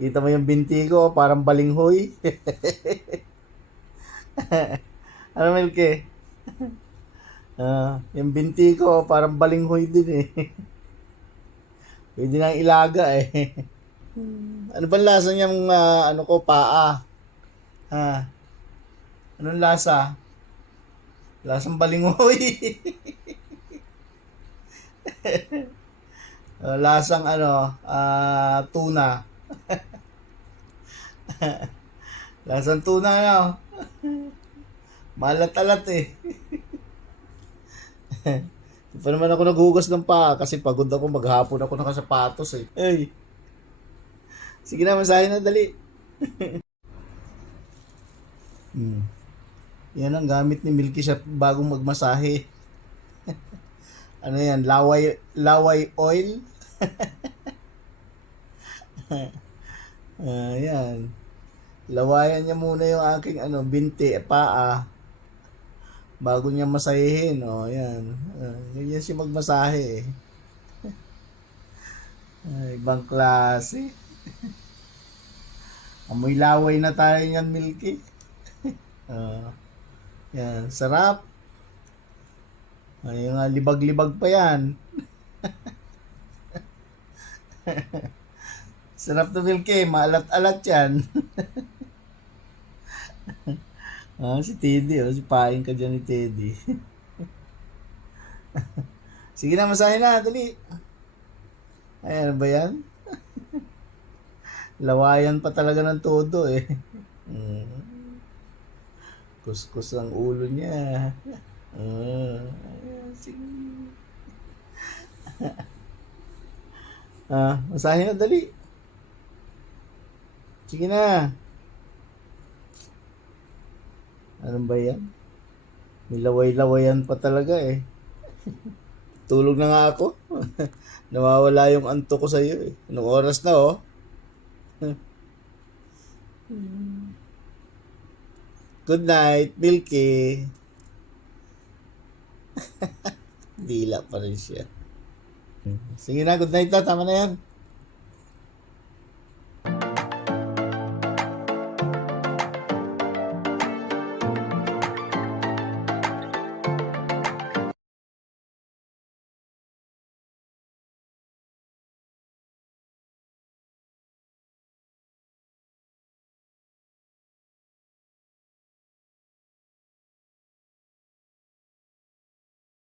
Kita mo yung binti ko, parang balinghoy. Ano, Milky? Yung binti ko, parang balinghoy din eh. Pwede nang ilaga eh. Ano ba lasa niyang ano ko, paa? Ha? Anong lasa? Lasang balinghoy. Lasang ano, tuna. Lasang tuna ano. Malat-alat eh. Di pa naman ako naghugas ng paa kasi pagod ako, maghapon ako nakasapatos eh. Ay, sige na, masahin na dali. Yan ang gamit ni Milky sa bagong magmasahe. Ano yan, laway oil. Yan. Lawayan niya muna yung aking binti, paa, bago niya masahihin. Yan. Ganyan siya magmasahe eh. Ibang klase. Amoy laway na tayo niyan, Milky. Yan, sarap. Yung libag-libag pa yan. Sarap to, Milky. Maalat-alat yan. Si Teddy, si paing ka dyan ni Teddy. Sige na, masahin na, dali. Ay, ano ba yan? Lawayan pa talaga ng todo eh. Kuskus ang ulo niya. Sige. Masahin na, dali. Sige na. Ano ba yan? May laway-lawayan pa talaga eh. Tulog na nga ako. Nawawala yung antok ko sa iyo eh. Anong oras na oh? Good night, Milky. Dila pa rin siya. Sige na, good night na. Tama na yan.